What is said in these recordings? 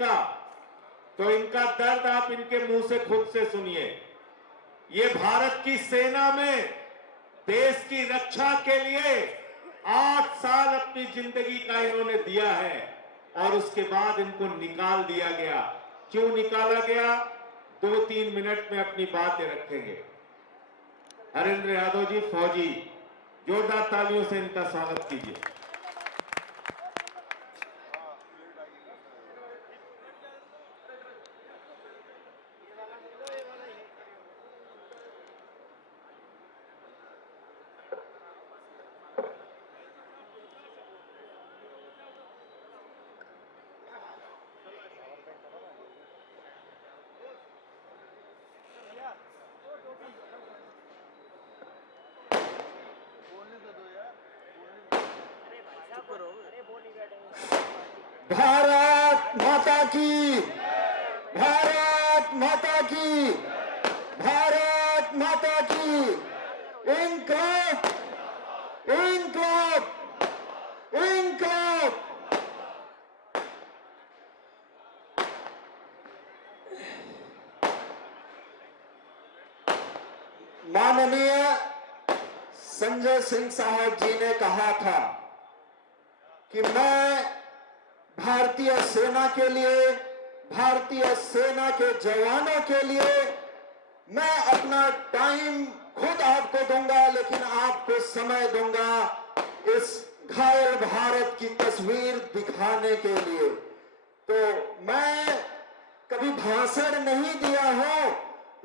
इनका, तो इनका दर्द आप इनके मुंह से खुद से सुनिए। ये भारत की सेना में देश की रक्षा के लिए 8 साल अपनी जिंदगी का इन्होंने दिया है और उसके बाद इनको निकाल दिया गया। क्यों निकाला गया, 2-3 मिनट में अपनी बातें रखेंगे। हरेंद्र यादव जी, फौजी, जोरदार तालियों से इनका स्वागत कीजिए। भारत माता की, भारत माता की, भारत माता की। इनकलाब, इनकलाब, इनकलाब। माननीय संजय सिंह साहब जी ने कहा था कि मैं भारतीय सेना के लिए, भारतीय सेना के जवानों के लिए मैं अपना टाइम खुद आपको दूंगा, लेकिन आपको समय दूंगा इस घायल भारत की तस्वीर दिखाने के लिए। तो मैं कभी भाषण नहीं दिया हूं,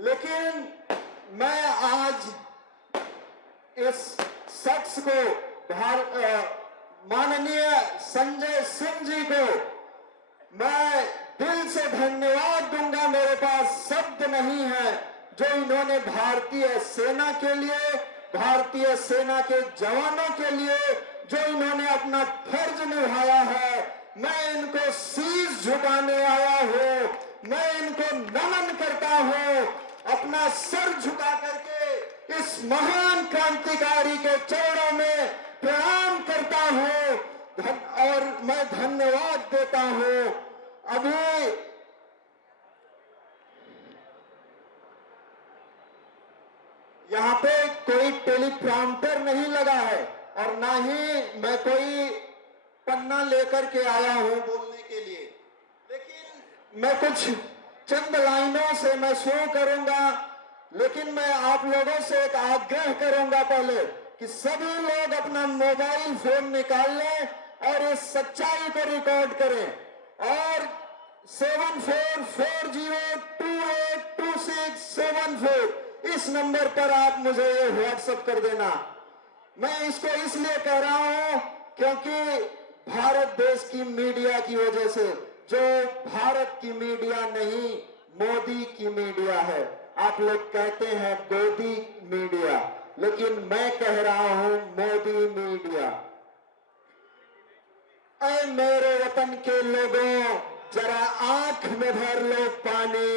लेकिन मैं आज इस शख्स को, माननीय संजय सिंह जी को मैं दिल से धन्यवाद दूंगा। मेरे पास शब्द नहीं है जो इन्होंने भारतीय सेना के लिए, भारतीय सेना के जवानों के लिए जो इन्होंने अपना फर्ज निभाया है। मैं इनको शीश झुकाने आया हूं, मैं इनको नमन करता हूं, अपना सर झुका करके इस महान क्रांतिकारी के चरणों में प्रणाम करता हूं और मैं धन्यवाद देता हूं। अभी यहाँ पे कोई टेलीप्रॉम्प्टर नहीं लगा है और ना ही मैं कोई पन्ना लेकर के आया हूं बोलने के लिए, लेकिन मैं कुछ चंद लाइनों से मैं शुरू करूंगा। लेकिन मैं आप लोगों से एक आग्रह करूंगा पहले कि सभी लोग अपना मोबाइल फोन निकाल लें और इस सच्चाई को रिकॉर्ड करें और 7440282674 इस नंबर पर आप मुझे ये व्हाट्सएप कर देना। मैं इसको इसलिए कह रहा हूं क्योंकि भारत देश की मीडिया की वजह से, जो भारत की मीडिया नहीं मोदी की मीडिया है, आप लोग कहते हैं गोदी मीडिया, लेकिन मैं कह रहा हूं मोदी मीडिया। ऐ मेरे वतन के लोगों, जरा आंख में भर लो पानी,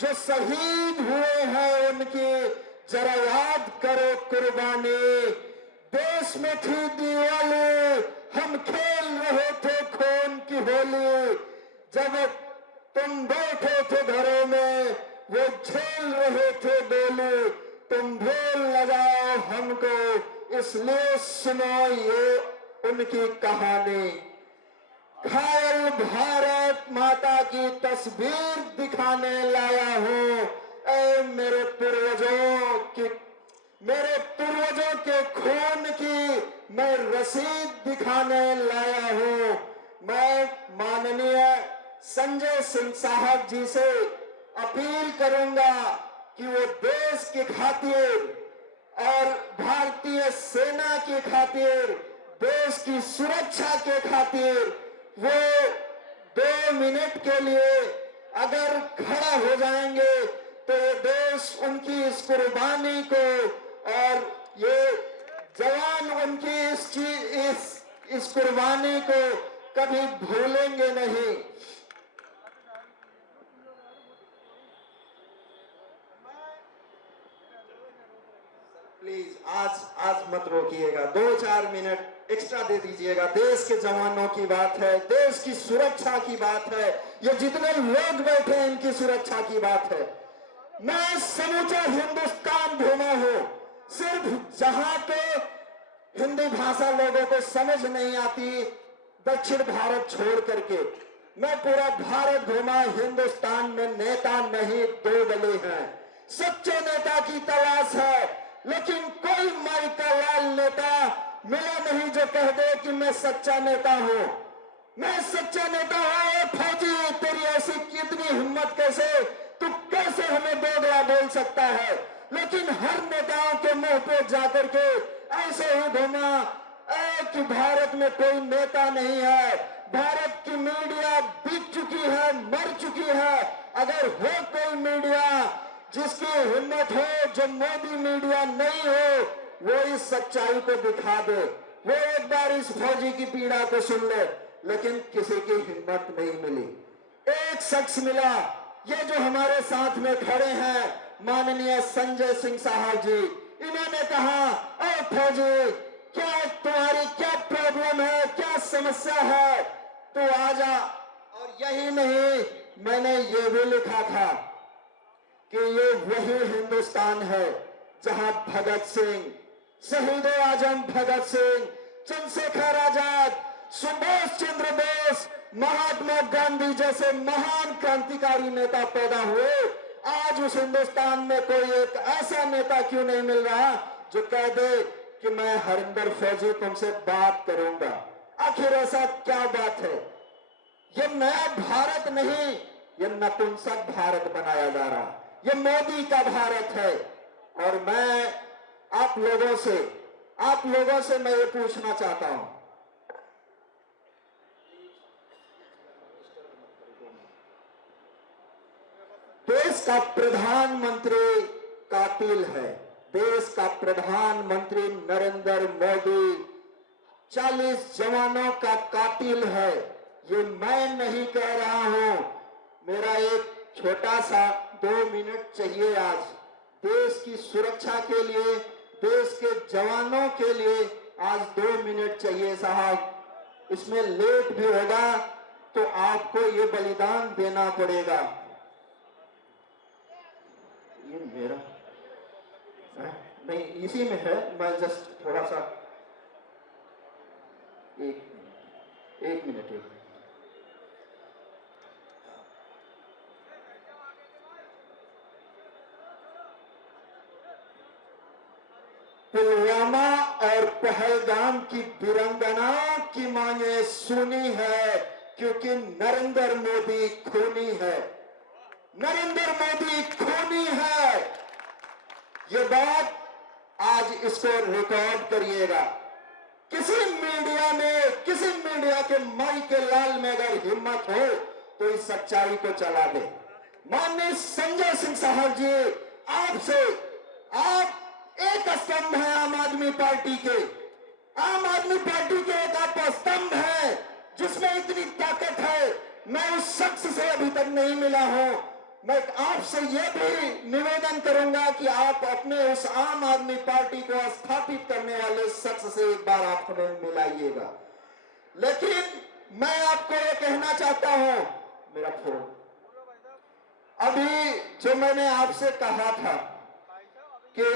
जो शहीद हुए हैं उनकी जरा याद करो कुर्बानी। देश में थी दिवाली, हम खेल रहे थे खून की होली, जब तुम बैठे थे घरों में वो झेल रहे थे गोली। तुम भूल लगाओ हमको, इसलिए सुनो ये उनकी कहानी। घायल भारत माता की तस्वीर दिखाने लाया हूं। ऐ मेरे पूर्वजों के खून की मैं रसीद दिखाने लाया हूं। मैं माननीय संजय सिंह साहब जी से अपील करूंगा कि वो देश की खातिर और भारतीय सेना की खातिर, देश की सुरक्षा के खातिर वो 2 मिनट के लिए अगर खड़ा हो जाएंगे तो देश उनकी इस कुर्बानी को और ये जवान उनकी इस कुर्बानी को कभी भूलेंगे नहीं। प्लीज आज मत रोकिएगा, 2-4 मिनट एक्स्ट्रा दे दीजिएगा। देश के जवानों की बात है, देश की सुरक्षा की बात है, ये जितने लोग बैठे हैं इनकी सुरक्षा की बात है। मैं समूचा हिंदुस्तान घूमा हूं, सिर्फ जहां पे हिंदी भाषा लोगों को समझ नहीं आती, दक्षिण भारत छोड़ करके मैं पूरा भारत घूमा। हिंदुस्तान में नेता नहीं, दो गले हैं। सच्चे नेता की तलाश है, लेकिन कोई माई का लाल नेता मिला नहीं जो कह दे कि मैं सच्चा नेता हूं। मैं सच्चा नेता हूं। फौजी, तेरी ऐसी कितनी हिम्मत कैसे, तू कैसे हमें दोगला बोल सकता है? लेकिन हर नेताओं के मुंह पे जाकर के ऐसे ही घूमा कि भारत में कोई नेता नहीं है, भारत की मीडिया बिक चुकी है, मर चुकी है। अगर हो कोई मीडिया जिसकी हिम्मत हो, जो मोदी मीडिया नहीं हो, वो इस सच्चाई को दिखा दे, वो एक बार इस फौजी की पीड़ा को सुन ले। लेकिन किसी की हिम्मत नहीं मिली। एक शख्स मिला, ये जो हमारे साथ में खड़े हैं, माननीय संजय सिंह साहब जी। इन्होंने कहा, ओ फौजी, क्या तुम्हारी क्या प्रॉब्लम है, क्या समस्या है, तो आजा। और यही नहीं, मैंने ये भी लिखा था कि ये वही हिंदुस्तान है जहां भगत सिंह, शहीद आजम भगत सिंह, चंद्रशेखर आजाद, सुभाष चंद्र बोस, महात्मा गांधी जैसे महान क्रांतिकारी नेता पैदा हुए। आज उस हिंदुस्तान में कोई एक ऐसा नेता क्यों नहीं मिल रहा जो कह दे कि मैं हरिंदर फौजी तुमसे बात करूंगा? आखिर ऐसा क्या बात है? ये नया भारत नहीं, ये नपुंसक भारत बनाया जा रहा है। ये मोदी का भारत है। और मैं आप लोगों से मैं ये पूछना चाहता हूं, देश का प्रधानमंत्री कातिल है, देश का प्रधानमंत्री नरेंद्र मोदी 40 जवानों का कातिल है। ये मैं नहीं कह रहा हूं। मेरा एक छोटा सा 2 मिनट चाहिए आज देश की सुरक्षा के लिए, देश के जवानों के लिए आज 2 मिनट चाहिए साहब। इसमें लेट भी होगा तो आपको ये बलिदान देना पड़ेगा। ये मेरा नहीं, इसी में है। मैं जस्ट थोड़ा सा एक मिनट। पुलवामा और पहलगाम की वीरांगनाओं की मांगे सुनी है, क्योंकि नरेंद्र मोदी खूनी है। नरेंद्र मोदी खूनी है। ये बात आज इसको रिकॉर्ड करिएगा। किसी मीडिया के माई के लाल में अगर हिम्मत हो तो इस सच्चाई को चला दे। माननीय संजय सिंह साहब जी, आप एक स्तंभ है आम आदमी पार्टी के। आम आदमी पार्टी के एक आप स्तंभ है जिसमें इतनी ताकत है। मैं उस शख्स से अभी तक नहीं मिला हूं। मैं आपसे यह भी निवेदन करूंगा कि आप अपने उस आम आदमी पार्टी को स्थापित करने वाले शख्स से एक बार आप हमें मिलाइएगा। लेकिन मैं आपको ये कहना चाहता हूं, मेरा फोन अभी जो मैंने आपसे कहा था कि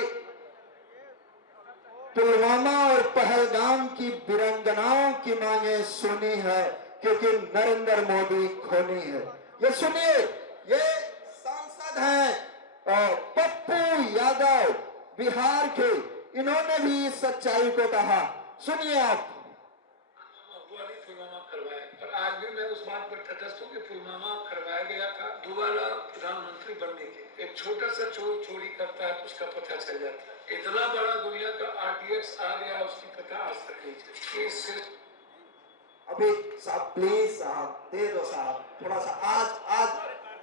पुलवामा और पहलगाम की वीरांगनाओं की मांगे सुनी है, क्योंकि नरेंद्र मोदी खूनी है। ये सुनिए, ये सांसद हैं पप्पू यादव बिहार के, इन्होंने भी इस सच्चाई को कहा। सुनिए आप। पुलवामा करवाया, और आज भी मैं उस बात पर तटस्थ हूं कि पुलवामा करवाया गया था दोबारा प्रधानमंत्री बनने के। एक छोटा सा चोरी करता है तो उसका पता चल जाता है। इतना बड़ा दुनिया का RTX आ गया, उसकी पता आज तक नहीं चली। अभी साहब प्लीज साहब दे दो साहब, थोड़ा सा आज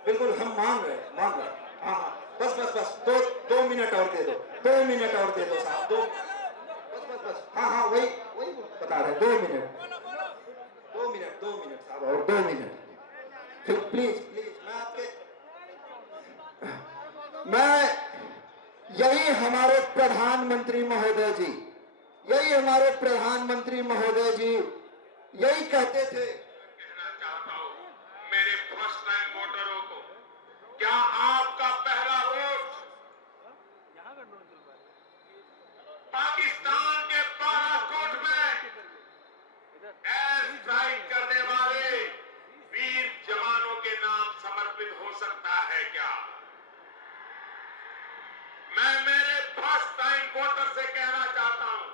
बिल्कुल हम मांग रहे हाँ, बस 2 मिनट और दे दो, 2 मिनट और दे दो साहब, बस हाँ वही बता रहे, 2 मिनट साहब, और 2 मिनट फिर प्लीज मैं यही हमारे प्रधानमंत्री महोदय जी, यही हमारे प्रधानमंत्री महोदय जी यही कहते थे। कहना चाहता हूं मेरे फर्स्ट टाइम वोटरों को, क्या आपका पहला वोट पाकिस्तान के बालाकोट में एयर स्ट्राइक करने वाले वीर जवानों के नाम समर्पित हो सकता है क्या? मैं मेरे फर्स्ट टाइम वोटर से कहना चाहता हूं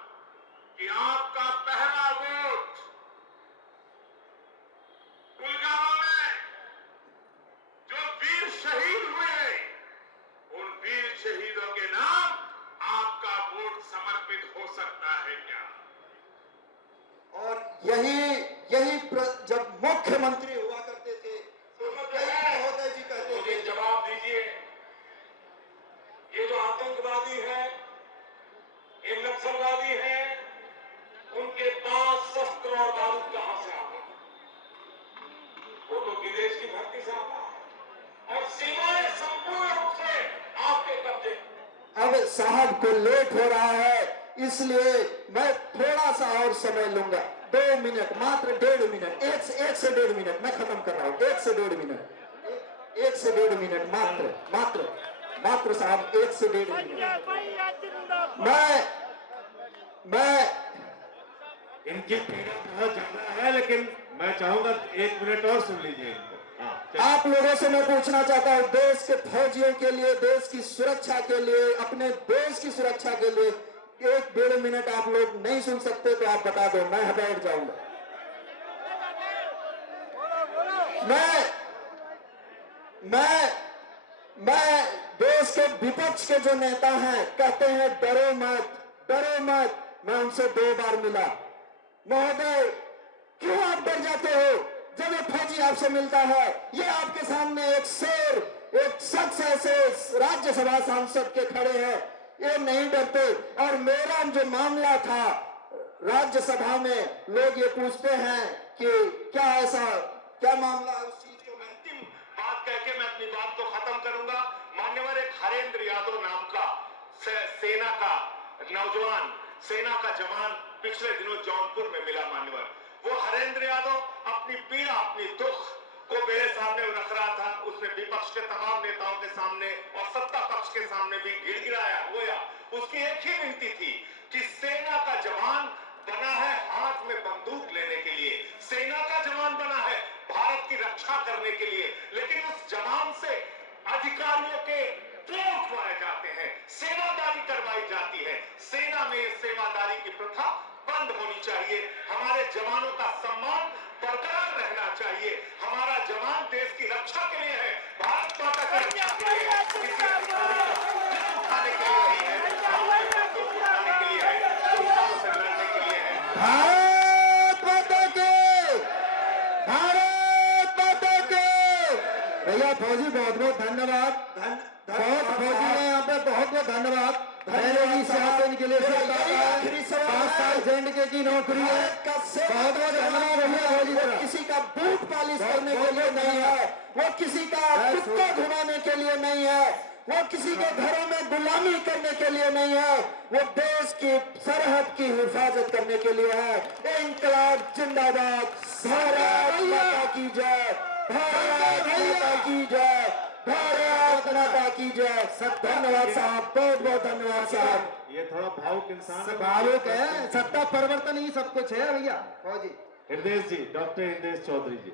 कि आपका पहला वोट पुलवामा में जो वीर शहीद हुए, उन वीर शहीदों के नाम आपका वोट समर्पित हो सकता है क्या? और जब मुख्यमंत्री हुआ करते थे तो महोदय जी कहते मुझे थे, जवाब दीजिए, ये जो आतंकवादी है, ये नक्सलवादी है, उनके पास शस्त्र और बारूद कहां से आता है? वो तो विदेश की धरती से आता है और सीमाएं संपूर्ण रूप से आपके कब्जे। अब साहब को लेट हो रहा है, इसलिए मैं थोड़ा सा और समय लूंगा, 2 मिनट, मात्र 1.5 मिनट, 1 से 1.5 मिनट मैं खत्म कर रहा हूं, 1 से 1.5 मिनट, 1 से 1.5 मिनट, मात्र साहब 1 से 1.5 मिनट। मैं इनकी पीड़ा बहुत ज्यादा है, लेकिन मैं चाहूंगा 1 मिनट और सुन लीजिए इनको। आप लोगों से मैं पूछना चाहता हूं, देश के फौजियों के लिए, देश की सुरक्षा के लिए, अपने देश की सुरक्षा के लिए 1-1.5 मिनट आप लोग नहीं सुन सकते तो आप बता दो, मैं बैठ जाऊंगा। मैं देश के विपक्ष के जो नेता हैं कहते हैं डरो मत, मैं उनसे 2 बार मिला। महोदय क्यों आप डर जाते हो? जब एक फौजी आपसे मिलता है, ये आपके सामने एक शेर, एक शख्स ऐसे राज्यसभा सांसद के खड़े हैं, ये नहीं डरते। और मेरा जो मामला था राज्यसभा में, लोग ये पूछते हैं कि क्या मामला है, उस चीज को मैं अंतिम बात कह के मैं अपनी बात को खत्म करूंगा। मान्यवर एक हरेंद्र यादव नाम का सेना का नौजवान, सेना का जवान पिछले दिनों जौनपुर में मिला। मान्यवर वो हरेंद्र यादव अपनी पीड़ा, अपनी दुख को मेरे सामने रख रहा था। उसने विपक्ष के तमाम नेताओं के सामने और सत्ता पक्ष के सामने भी गिड़गिड़ाया हुआ। उसकी एक ही विनती थी कि सेना का जवान बना है हाथ में बंदूक लेने के लिए, सेना का जवान बना है भारत की रक्षा करने के लिए, लेकिन उस जवान से अधिकारियों के ड्रोन उठवाए जाते हैं, सेवादारी करवाई जाती है। सेना में सेवादारी की प्रथा बंद होनी चाहिए। हमारे जवानों का सम्मान बरकरार रहना चाहिए। हमारा जवान देश की रक्षा के लिए है, भारत माता की रक्षा के लिए है, किसी उठाने के लिए नहीं है, उठाने के लिए है, से लड़ने के लिए है। भारत माता के भैया फौजी बहुत बहुत धन्यवाद, बहुत फौजी है यहाँ पे, बहुत बहुत धन्यवाद। शासन के लिए 5 साल जेंड की नौकरी है, बहुत बहुत धन्यवाद भैया फौजी। किसी का बूट पालिश करने के लिए नहीं है, वो किसी का कुत्ता घुमाने के लिए नहीं है, वो किसी के घरों में गुलामी करने के लिए नहीं है, वो देश की सरहद की हिफाजत करने के लिए है। इंकलाब जिंदाबाद, भारत माता की जय, भारत माता की जय, भारत माता की जय। धन्यवाद साहब, बहुत बहुत धन्यवाद साहब। ये थोड़ा भावुक इंसान है, भावुक है, सत्ता परिवर्तन ही सब कुछ है भैया फौजी। हृदय जी, डॉक्टर हृदय चौधरी जी।